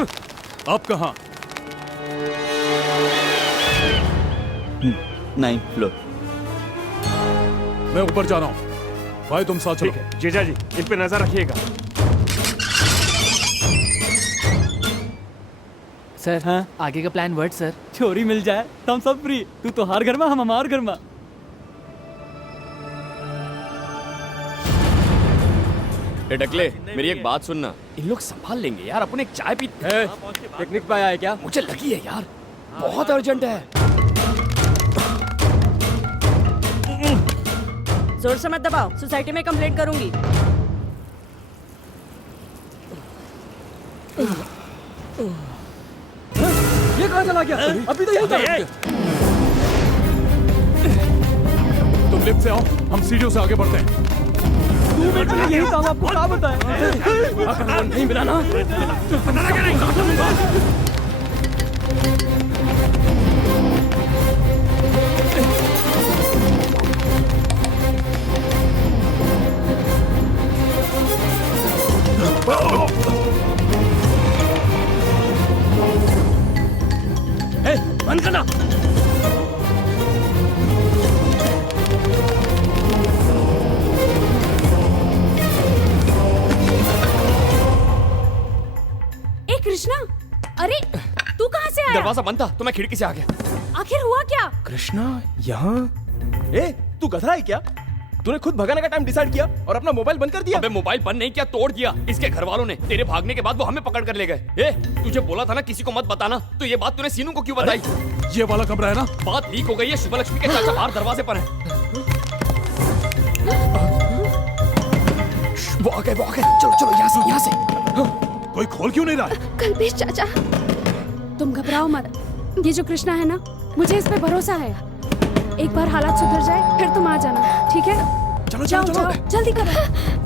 आप कहाँ? 9th floor. मैं ऊपर जा रहा हूँ। भाई तुम साथ चलो। ठीक है जीजा जी, इन पे नजर रखिएगा। सर हाँ आगे का प्लान वर्ड सर। चोरी मिल जाए तो हम सब फ्री। तू तो हर घर में, हम हमार घर में। डकले मेरी एक बात सुनना, इन लोग संभाल लेंगे यार, अपन एक चाय पी। पिकनिक पे आया है क्या? मुझे लगी है यार, बहुत अर्जेंट है। जोर से मत दबाओ, सोसाइटी में कंप्लेंट करूंगी। ये कहाँ चला गया? अभी तो यही था। तुम लिफ्ट से आओ, हम सीढ़ियों से आगे बढ़ते हैं। तू बेटा यही था, आपको क्या बताया? नहीं मिला ना? बंद करना। ए कृष्णा, अरे तू कहाँ से आया? दरवाजा बंद था तो मैं खिड़की से आ गया। आखिर हुआ क्या? कृष्णा यहाँ? ए तू गधरा है क्या? तूने खुद भगाने का टाइम डिसाइड किया और अपना मोबाइल बंद कर दिया। अबे मोबाइल बंद नहीं किया, तोड़ दिया। इसके घर वालों ने तेरे भागने के बाद वो हमें पकड़ कर ले गए। ए तुझे बोला था ना किसी को मत बताना, तो ये बात तूने सीनू को क्यों बताई? ये वाला कमरा है ना? बात लीक हो गई है, शुभलक्ष्मी के चाचा बाहर दरवाजे पर है। वो आ गए, वो आ गए। चलो चलो यहाँ से, यहाँ से। कोई खोल क्यों नहीं रहा है? कल्पेश चाचा, तुम घबराओ मत। ये जो कृष्णा है ना, मुझे इस पे भरोसा है। एक बार हालात सुधर जाए फिर तुम आ जाना, ठीक है? चलो जाओ चलो चलो। जाओ, जल्दी करो।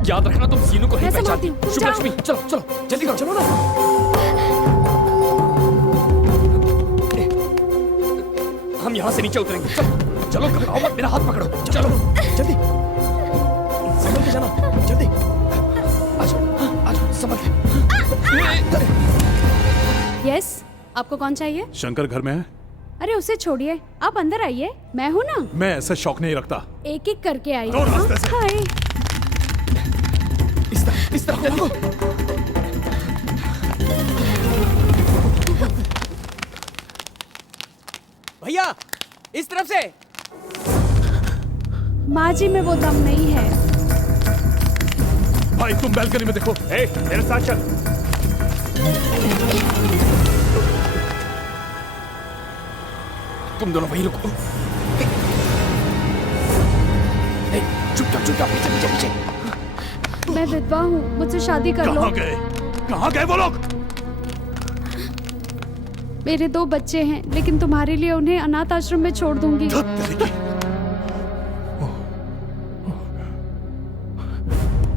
याद रखना तुम सीनू को नहीं मैं पहचानती। संभालती हूँ, तुम शुभलक्ष्मी चलो चलो जल्दी करो। चलो ना। हम यहाँ से नीचे उतरेंगे। चलो चलो, घबराओ मत, मेरा हाथ पकड़ो। चलो जल्दी, संभल के जाना, जल्दी। आजो आजो, संभल के। यस, आपको कौन चाहिए? शंकर घर में है? अरे उसे छोड़िए, आप अंदर आइए, मैं हूँ ना। मैं ऐसा शौक नहीं रखता। एक एक करके आइए। दो रास्ते से। हाय। इस तरह को। भैया इस तरफ से। माँ जी में वो दम नहीं है। भाई तुम बैल्कनी में देखो। ए मेरे साथ चल। तुम दोनों वहीं रुको। चुपचाप चुपचाप, पीछे पीछे पीछे। मैं विधवा हूँ, मुझसे शादी कर लो। कहाँ गए? कहाँ गए वो लोग? मेरे 2 बच्चे हैं, लेकिन तुम्हारे लिए उन्हें अनाथ आश्रम में छोड़ दूंगी। धत तेरी।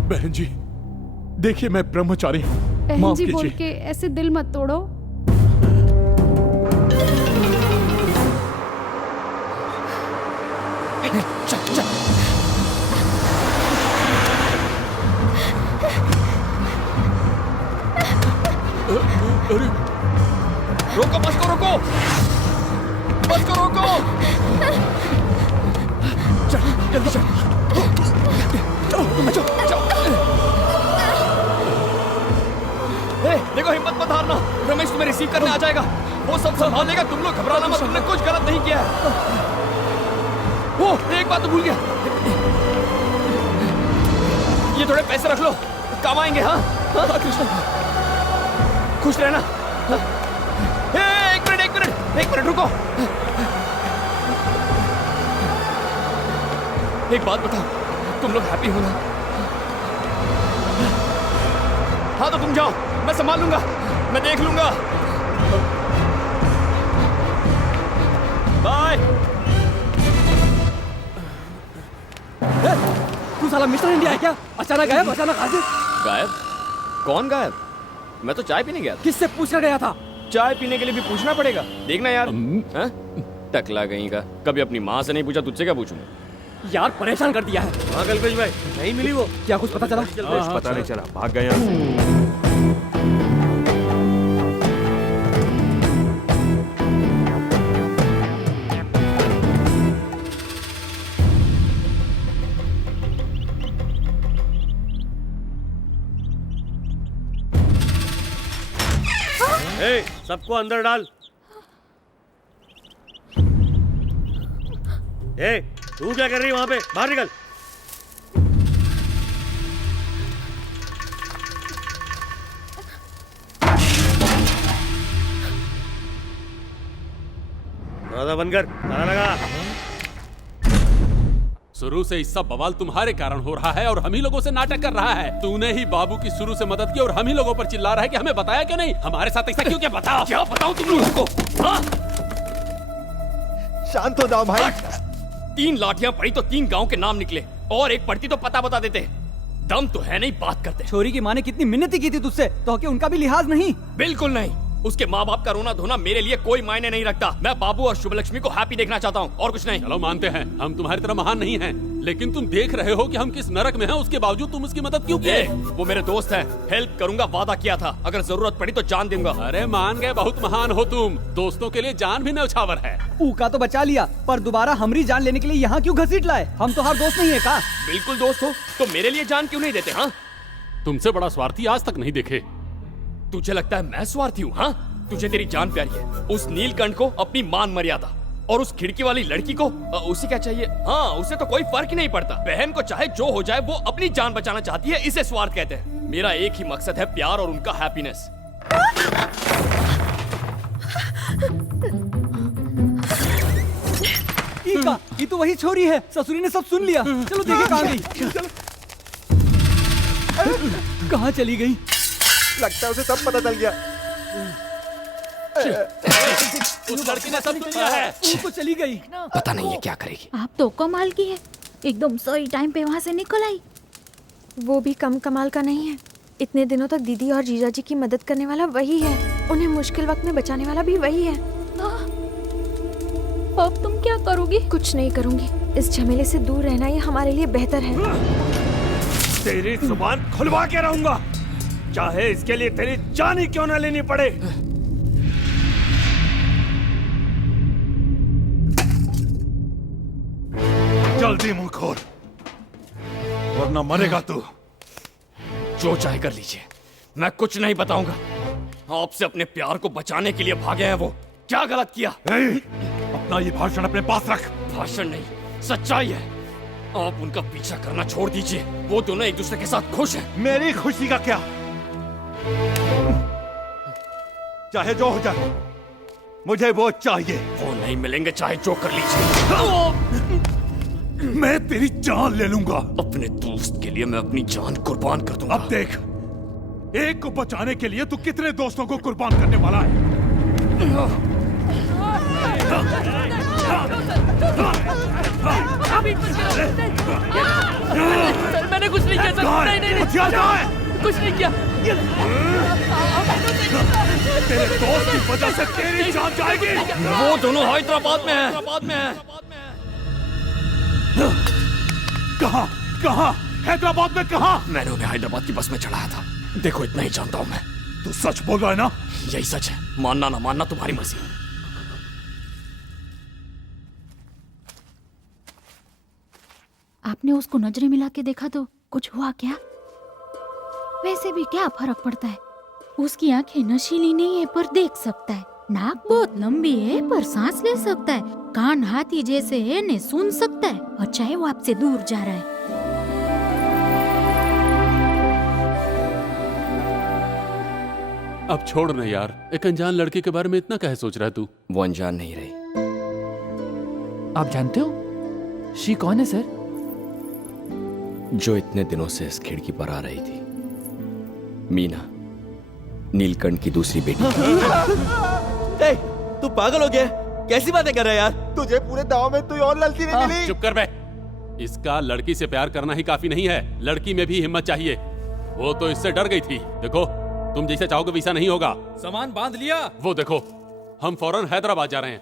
बहन जी देखिए, मैं ब्रह्मचारी हूँ, बहन माफ जी बोल कीजिए। के ऐसे दिल मत तोड़ो। चल चल। अरे रोको, बस को रोको, बस को रोको। चल जल्दी चल। चलो चलो चलो। देखो, हिम्मत मत हारना, रमेश तुम्हें रिसीव करने आ जाएगा। वो सब संभाल लेगा, तुम लोग घबराना मत, तुमने कुछ गलत नहीं किया है। वो एक बात तो भूल गया, ये थोड़े पैसे रख लो, काम आएंगे। हाँ हाँ कृष्ण, खुश रहना। हाँ? एक मिनट रुको। एक बात बताओ, तुम लोग हैप्पी हो ना? हाँ तो तुम जाओ, मैं संभाल लूंगा, मैं देख लूंगा। बाय। तू साला मिस्टर इंडिया है क्या? अचानक गायब, अचानक हाजिर। गायब? कौन गायब? मैं तो चाय पीने गया था। किससे पूछकर गया था? चाय पीने के लिए भी पूछना पड़ेगा, देखना यार। हाँ? टकला कहीं का, कभी अपनी माँ से नहीं पूछा, तुझसे क्या पूछूंगा? यार परेशान कर दिया है। हाँ कल्पेश भाई, नहीं मिली वो। क्या कुछ पता चला? कुछ पता नहीं चला, भाग गए यहाँ से। ए, सबको अंदर डाल। ए, तू क्या कर रही है वहां पे? बाहर निकल। दरवाजा बंद कर, ताला लगा। शुरू से इस सब बवाल तुम्हारे कारण हो रहा है और हम ही लोगों से नाटक कर रहा है। तूने ही बाबू की शुरू से मदद की और हम ही लोगों पर चिल्ला रहा है कि हमें बताया क्यों नहीं? हमारे साथ ऐसा क्यों? क्या बताओ? क्या बताऊं तुम लोगों को? हाँ? शांत हो जाओ भाई। 3 लाठियां पड़ी तो 3 गांव के नाम निकले और एक पड़ती तो पता बता देते। दम तो है नहीं, बात करते। छोरी की माँ ने कितनी मिन्नती की थी तुझसे, तो क्या उनका भी लिहाज नहीं? बिल्कुल नहीं। उसके माँ बाप का रोना धोना मेरे लिए कोई मायने नहीं रखता। मैं बाबू और शुभलक्ष्मी को हैप्पी देखना चाहता हूँ और कुछ नहीं। चलो मानते हैं हम तुम्हारी तरह महान नहीं हैं, लेकिन तुम देख रहे हो कि हम किस नरक में हैं, उसके बावजूद तुम उसकी मदद क्यों किए? वो मेरे दोस्त हैं, हेल्प करूंगा, वादा किया था। अगर जरूरत पड़ी तो जान दूंगा। अरे मान गए, बहुत महान हो तुम। दोस्तों के लिए जान भी न्यौछावर है। ऊका तो बचा लिया, पर दोबारा हमारी जान लेने के लिए यहाँ क्यों घसीट लाए? हम तो हर दोस्त नहीं है का? बिल्कुल दोस्त हो तो मेरे लिए जान क्यों नहीं देते? हाँ, तुमसे बड़ा स्वार्थी आज तक नहीं देखे। तुझे लगता है मैं स्वार्थी हूँ? हाँ, तुझे तेरी जान प्यारी है, उस नीलकंठ को अपनी मान मर्यादा, और उस खिड़की वाली लड़की को उसे क्या चाहिए? हाँ, उसे तो कोई फर्क ही नहीं पड़ता। बहन को चाहे जो हो जाए वो अपनी जान बचाना चाहती है, इसे स्वार्थ कहते हैं। मेरा एक ही मकसद है, प्यार और उनका हैप्पीनेस। ईका, ये तो वही छोरी है। ससुरी ने सब सुन लिया। चलो देखे कहाँ गई। कहाँ चली गई? लगता है उसे सब पता चल गया। उस लड़की ने सब सुन लिया है। वो तो चली गई। पता नहीं ये क्या करेगी। आप तो कमाल की है, एकदम सही टाइम पे वहाँ से निकल आई। वो भी कम कमाल का नहीं है। इतने दिनों तक दीदी और जीजाजी की मदद करने वाला वही है, उन्हें मुश्किल वक्त में बचाने वाला भी वही है। अब तुम क्या करोगी? कुछ नहीं करूंगी, इस झमेले से दूर रहना ही हमारे लिए बेहतर है। तेरी जुबान खुलवा के रहूंगा, चाहे इसके लिए तेरी जान ही क्यों ना लेनी पड़े। जल्दी मुंह खोल, वरना मरेगा तू। जो चाहे कर लीजिए, मैं कुछ नहीं बताऊंगा। आपसे अपने प्यार को बचाने के लिए भागे हैं वो। क्या गलत किया? अपना ये भाषण अपने पास रख। भाषण नहीं, सच्चाई है। आप उनका पीछा करना छोड़ दीजिए। वो दोनों एक दूसरे के साथ खुश हैं। मेरी खुशी का क्या? चाहे जो हो जाए, मुझे वो चाहिए। वो नहीं मिलेंगे, चाहे जो कर लीजिए। मैं तेरी जान ले लूंगा। अपने दोस्त के लिए मैं अपनी जान कुर्बान कर दूंगा। अब देख, एक को बचाने के लिए तू कितने दोस्तों को कुर्बान करने वाला है? मैंने कुछ नहीं किया सर। नहीं, कुछ नहीं किया। तेरे दोस्त की वजह से तेरी जान जाएगी। वो दोनों हैदराबाद में हैं। कहाँ? कहाँ? हैदराबाद में कहाँ? मैंने उन्हें हैदराबाद की बस में चढ़ाया था। देखो, इतना ही जानता हूँ मैं। तू सच बोल रहा है ना? यही सच है, मानना ना मानना तुम्हारी मर्जी। आपने उसको नजरें मिला के देखा तो कुछ हुआ क्या? वैसे भी क्या फर्क पड़ता है? उसकी आंखें नशीली नहीं है पर देख सकता है, नाक बहुत लंबी है पर सांस ले सकता है, कान हाथी जैसे है ने सुन सकता है, और चाहे वो आपसे दूर जा रहा है। अब छोड़ ना यार, एक अनजान लड़की के बारे में इतना काहे सोच रहा है तू? वो अनजान नहीं रही। आप जानते हो शी कौन है सर? जो इतने दिनों से इस खिड़की पर आ रही थी, मीना, नीलकंठ की दूसरी बेटी। तू पागल हो गया? कैसी बातें कर रहा है यार? तुझे पूरे गांव में कोई और लड़की नहीं मिली? चुप कर बे। इसका लड़की से प्यार करना ही काफी नहीं है, लड़की में भी हिम्मत चाहिए। वो तो इससे डर गई थी। देखो, तुम जैसे चाहोगे वैसा नहीं होगा। सामान बांध लिया? वो देखो, हम फौरन हैदराबाद जा रहे हैं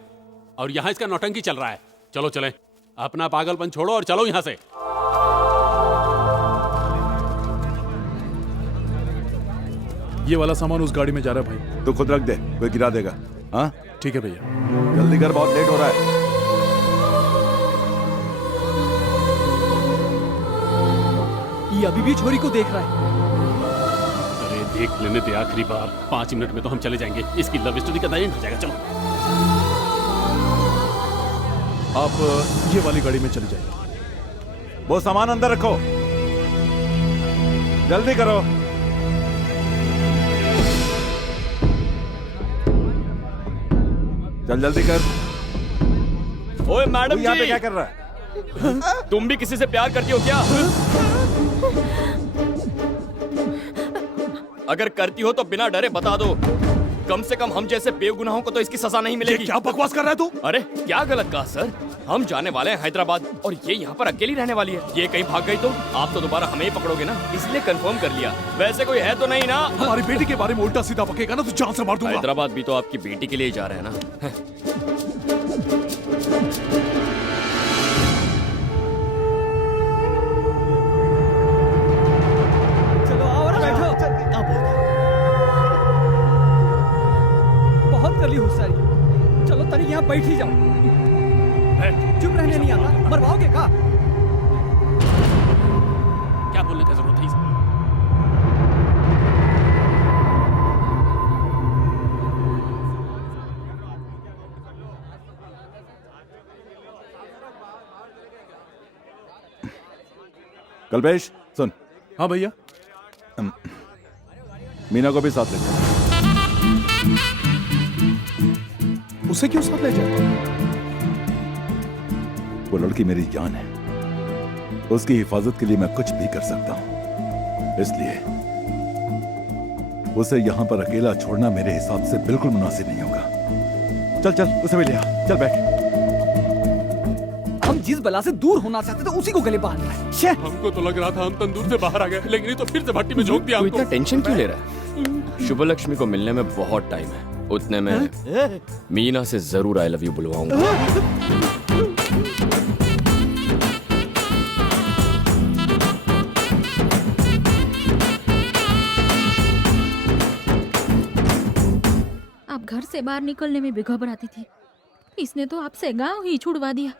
और यहाँ इसका नौटंकी चल रहा है। चलो चलें, अपना पागलपन छोड़ो और चलो यहाँ से। ये वाला सामान उस गाड़ी में जा रहा है भाई। तो खुद रख दे, कोई गिरा देगा। हाँ ठीक है भैया। जल्दी कर, बहुत लेट हो रहा है। ये अभी भी छोरी को देख रहा है। अरे देख लेने दे आखिरी बार। 5 मिनट में तो हम चले जाएंगे, इसकी लव स्टोरी का एंड हो जाएगा। चलो आप ये वाली गाड़ी में चले जाइए। वो सामान अंदर रखो, जल्दी करो। चल जल्दी कर। ओए मैडम तू यहाँ पे जी, क्या कर रहा है? तुम भी किसी से प्यार करती हो क्या? अगर करती हो तो बिना डरे बता दो। कम से कम हम जैसे बेगुनाहों को तो इसकी सजा नहीं मिलेगी। क्या बकवास कर रहा है तू? अरे क्या गलत कहा सर, हम जाने वाले हैं हैदराबाद और ये यहाँ पर अकेली रहने वाली है। ये कहीं भाग गई तो आप तो दोबारा हमें ही पकड़ोगे ना, इसलिए कंफर्म कर लिया। वैसे कोई है तो नहीं ना? हमारी बेटी के बारे में उल्टा सीधा बकेगा ना तो जान से मार दूंगा। हैदराबाद भी तो आपकी बेटी के लिए ही जा रहे हैं ना। चलो आओ ना, बैठो। बहुत कर ली होशियारी, चलो तनी यहाँ बैठ ही जाओ। चुप रहने नहीं आता, मरवाओगे का? क्या बोलने की जरूरत है? कल्पेश सुन, हाँ भैया। मीना को भी साथ ले चल। उसे क्यों साथ ले जाए? वो लड़की मेरी जान है, उसकी हिफाजत के लिए मैं कुछ भी कर सकता हूं, इसलिए उसे यहां पर अकेला छोड़ना मेरे हिसाब से बिल्कुल मुनासिब नहीं होगा। चल चल उसे भी ले आ, चल बैठ। हम जिस बला से दूर होना चाहते थे उसी को गले बांध रहे हैं। छे! हमको तो लग रहा था हम तंदूर से बाहर आ गए, लेकिन ये तो फिर से भट्टी में झोंक दिया तू हमको। इतना टेंशन क्यों ले रहा है? शुभ लक्ष्मी को मिलने में बहुत टाइम है, उतने में मीना से जरूर आई लव यू बुलवाऊंगा। आप घर से बाहर निकलने में भी घबराती थी, इसने तो आपसे गांव ही छुड़वा दिया।